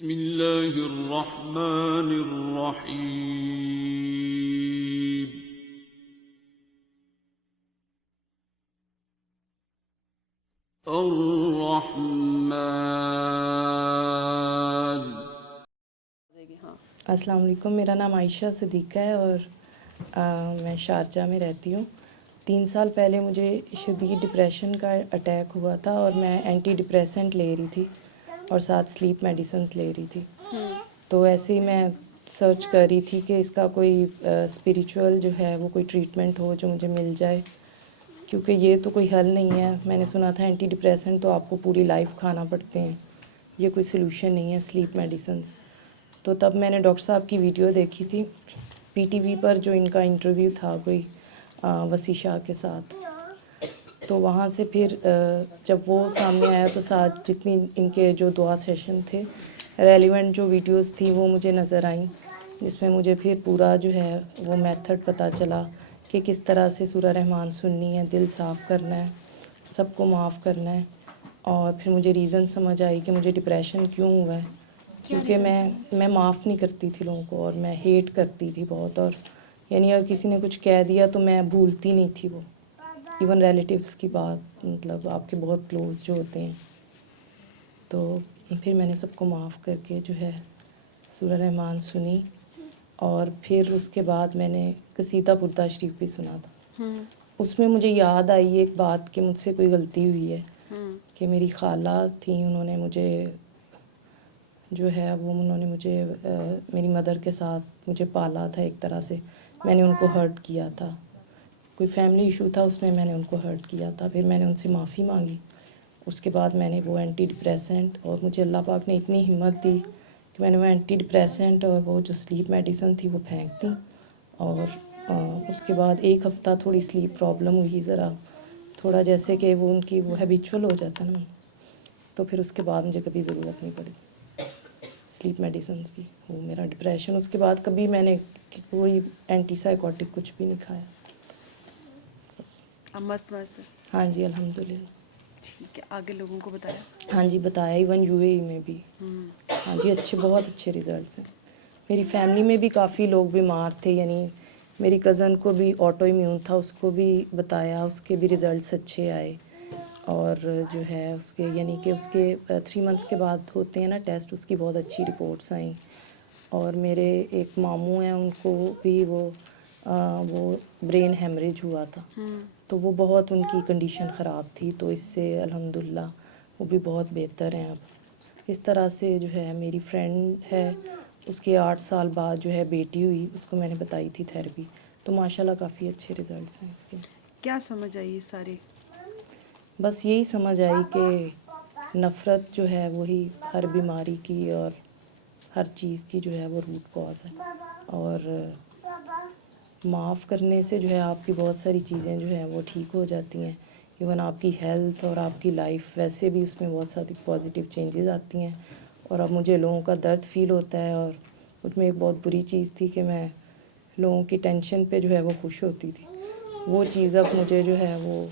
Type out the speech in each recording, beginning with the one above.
بسم اللہ الرحمن الرحیم الرحمن. السلام علیکم. میرا نام عائشہ صدیقہ ہے اور میں شارجہ میں رہتی ہوں. 3 سال پہلے مجھے شدید ڈپریشن کا اٹیک ہوا تھا اور میں اینٹی ڈپریسنٹ لے رہی تھی اور ساتھ سلیپ میڈیسنز لے رہی تھی. تو ایسے ہی میں سرچ کر رہی تھی کہ اس کا کوئی اسپریچول جو ہے وہ کوئی ٹریٹمنٹ ہو جو مجھے مل جائے، کیونکہ یہ تو کوئی حل نہیں ہے. میں نے سنا تھا اینٹی ڈپریسنٹ تو آپ کو پوری لائف کھانا پڑتے ہیں، یہ کوئی سلوشن نہیں ہے سلیپ میڈیسنز. تو تب میں نے ڈاکٹر صاحب کی ویڈیو دیکھی تھی پی ٹی وی پر، جو ان کا انٹرویو تھا کوئی وسیع شاہ کے ساتھ. تو وہاں سے پھر جب وہ سامنے آیا تو ساتھ جتنی ان کے جو دعا سیشن تھے، ریلیونٹ جو ویڈیوز تھی وہ مجھے نظر آئیں، جس میں مجھے پھر پورا جو ہے وہ میتھڈ پتہ چلا کہ کس طرح سے سورہ رحمان سننی ہے، دل صاف کرنا ہے، سب کو معاف کرنا ہے. اور پھر مجھے ریزن سمجھ آئی کہ مجھے ڈپریشن کیوں ہوا ہے، کیونکہ میں معاف نہیں کرتی تھی لوگوں کو اور میں ہیٹ کرتی تھی بہت. اور یعنی اگر کسی نے کچھ کہہ دیا تو میں بھولتی نہیں تھی وہ، ایون ریلیٹیوز کی بات، مطلب آپ کے بہت کلوز جو ہوتے ہیں. تو پھر میں نے سب کو معاف کر کے جو ہے سورہ رحمان سنی، اور پھر اس کے بعد میں نے قصیدہ بردہ شریف بھی سنا تھا. اس میں مجھے یاد آئی ایک بات کہ مجھ سے کوئی غلطی ہوئی ہے، کہ میری خالہ تھیں، انہوں نے مجھے جو ہے وہ انہوں نے مجھے میری مدر کے ساتھ مجھے پالا تھا ایک طرح سے. میں نے ان کو ہرٹ کیا تھا، کوئی فیملی ایشو تھا، اس میں میں نے ان کو ہرٹ کیا تھا. پھر میں نے ان سے معافی مانگی. اس کے بعد میں نے وہ اینٹی ڈپریسنٹ، اور مجھے اللہ پاک نے اتنی ہمت دی کہ میں نے وہ اینٹی ڈپریسنٹ اور وہ جو سلیپ میڈیسن تھی وہ پھینک دی. اور اس کے بعد 1 ہفتہ تھوڑی سلیپ پرابلم ہوئی، ذرا تھوڑا جیسے کہ وہ ان کی وہ ہیبیچول ہو جاتا نا، تو پھر اس کے بعد مجھے کبھی ضرورت نہیں پڑی سلیپ میڈیسنز کی. وہ میرا ڈپریشن اس کے بعد کبھی میں نے کوئی اینٹی سائیکوٹک کچھ بھی نہیں کھایا. اب مست ہے. ہاں جی الحمدللہ. ٹھیک ہے، آگے لوگوں کو بتایا؟ ہاں جی بتایا، ایون یو اے ای میں بھی. ہاں جی بہت اچھے ریزلٹس ہیں. میری فیملی میں بھی کافی لوگ بیمار تھے، یعنی میری کزن کو بھی آٹو ایمیون تھا، اس کو بھی بتایا، اس کے بھی ریزلٹس اچھے آئے. اور جو ہے اس کے یعنی کہ اس کے 3 منتھس کے بعد ہوتے ہیں نا ٹیسٹ، اس کی بہت اچھی رپورٹس آئیں. اور میرے ایک ماموں ہیں، ان کو بھی وہ برین ہیمریج ہوا تھا، تو وہ بہت ان کی کنڈیشن خراب تھی، تو اس سے الحمدللہ وہ بھی بہت بہتر ہیں اب. اس طرح سے جو ہے میری فرینڈ ہے، اس کے 8 سال بعد جو ہے بیٹی ہوئی، اس کو میں نے بتائی تھی تھیراپی، تو ماشاءاللہ کافی اچھے ریزلٹس ہیں اس کے. کیا سمجھ آئی یہ سارے؟ بس یہی سمجھ آئی کہ نفرت جو ہے وہی ہر بیماری کی اور ہر چیز کی جو ہے وہ روٹ کاز ہے. اور معاف کرنے سے جو ہے آپ کی بہت ساری چیزیں جو ہیں وہ ٹھیک ہو جاتی ہیں. ایون آپ کی ہیلتھ اور آپ کی لائف ویسے بھی اس میں بہت ساری پازیٹیو چینجز آتی ہیں. اور اب مجھے لوگوں کا درد فیل ہوتا ہے، اور اس میں ایک بہت بری چیز تھی کہ میں لوگوں کی ٹینشن پہ جو ہے وہ خوش ہوتی تھی. وہ چیز اب مجھے جو ہے وہ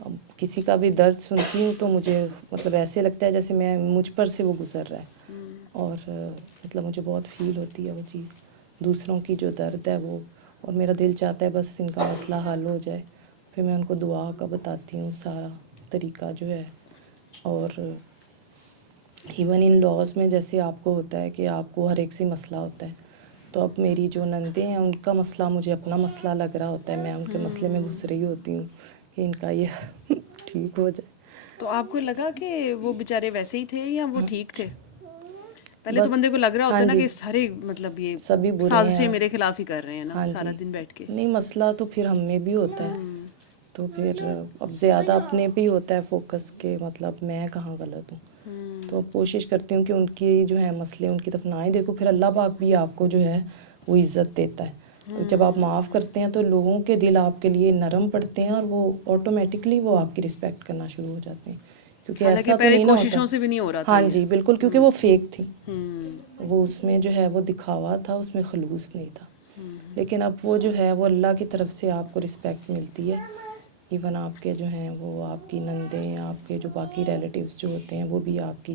اب کسی کا بھی درد سنتی ہوں تو مجھے مطلب ایسے لگتا ہے جیسے مجھ پر سے وہ گزر رہا ہے. اور مطلب مجھے بہت فیل ہوتی ہے وہ چیز، دوسروں کی جو درد ہے وہ. اور میرا دل چاہتا ہے بس ان کا مسئلہ حل ہو جائے. پھر میں ان کو دعا کا بتاتی ہوں سارا طریقہ جو ہے. اور ایون ان لاز میں جیسے آپ کو ہوتا ہے کہ آپ کو ہر ایک سے مسئلہ ہوتا ہے، تو اب میری جو نندیں ہیں ان کا مسئلہ مجھے اپنا مسئلہ لگ رہا ہوتا ہے. میں ان کے مسئلے میں گھس رہی ہوتی ہوں کہ ان کا یہ ٹھیک ہو جائے. تو آپ کو لگا کہ وہ بیچارے ویسے ہی تھے یا وہ ٹھیک تھے؟ پہلے تو بس بندے کو لگ رہا ہوتا ہاں ہے نا جی کہ سارے مطلب یہ سبھی برے سازشیں ہیں. میرے خلاف ہی کر رہے ہیں نا ہاں سارا جی دن بیٹھ کے. نہیں، مسئلہ تو پھر ہم میں بھی ہوتا ہے، تو پھر اب زیادہ اپنے پہ ہی ہوتا ہے فوکس کہ مطلب میں کہاں غلط ہوں. تو اب کوشش کرتی ہوں کہ ان کی جو ہے مسئلے ان کی طرف نہ ہی دیکھو. پھر اللہ پاک بھی آپ کو جو ہے وہ عزت دیتا ہے. جب آپ معاف کرتے ہیں تو لوگوں کے دل آپ کے لیے نرم پڑتے ہیں، اور وہ آٹومیٹکلی وہ آپ کی رسپیکٹ کرنا شروع ہو جاتے ہیں. کیونکہ حالانکہ ایسا تو پہلے نہیں نا ہوتا. کوششوں سے بھی نہیں ہو رہا تھا ہاں یہ. جی بالکل، کیونکہ وہ فیک تھی، وہ اس میں جو ہے وہ دکھاوا تھا، اس میں خلوص نہیں تھا. لیکن اب وہ جو ہے وہ اللہ کی طرف سے آپ کو رسپیکٹ ملتی ہے. ایون آپ کے جو ہیں وہ آپ کی نندیں، آپ کے جو باقی ریلیٹیوز جو ہوتے ہیں وہ بھی آپ کی